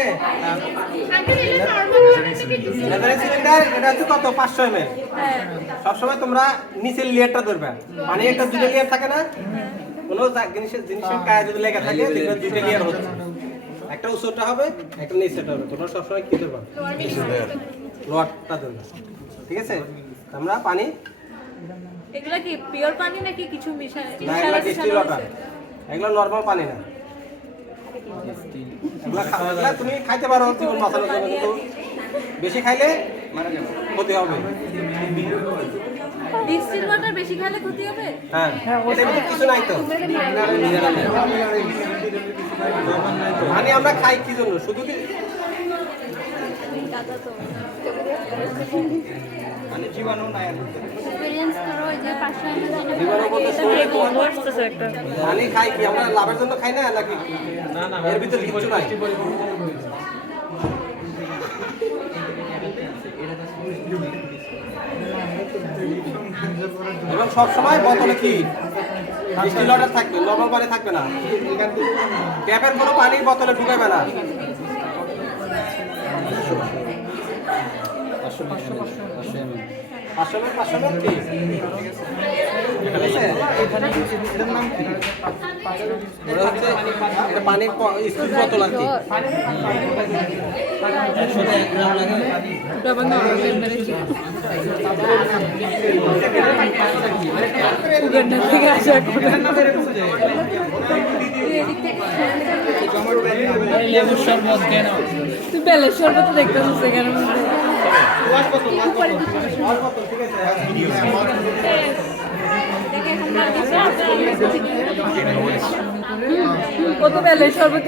লাগে লেজারের সিলিন্ডার এটা হচ্ছে কত 500 ml সবসময় তোমরা নিচের লেয়ারটা ধরবে মানে একটা দুটো লেয়ার থাকে না কোনো জিনিসের গায়ে যদি লেগে থাকে দেখবে দুটো লেয়ার হচ্ছে একটা উঁচুটা হবে একটা নিচেটা হবে তোমরা সবসময় কি ধরবা লোয়ারটা ধরবে ঠিক আছে আমরা পানি এগুলা কি পিওর পানি নাকি কিছু মিশানো না এগুলা ডিস্টিল ওয়াটার এগুলা নরমাল পানি না এগুলা তুমি খাইতে পারো জীবন বাঁচানোর জন্য কিন্তু বেশি খাইলে মারা যাবে ক্ষতি হবে ডিস্টিল ওয়াটার বেশি খেলে ক্ষতি হবে হ্যাঁ এটা কিন্তু কিছু নাই তো পানি আমরা খাই কি জন্য শুধু কি মানে জীবাণু নাই এক্সপেরিয়েন্স করো যে 500 ml জীবাণু বলতে পানি খাই কি আমরা লাভের জন্য খাই না নাকি না না এর ভিতরে কিছু নাই এবং সব সময় বোতলে কি ডিস্টিল ওয়াটার থাকবে নরমাল পানি থাকবে না ট্যাপের কোনো পানি বোতলে ঢুকাবে না 500 ml কি এটা পানি স্কুল বোতল আর কি তুই বেলের শরবত দেখতেছিস সেখানে কত বেলের শরবত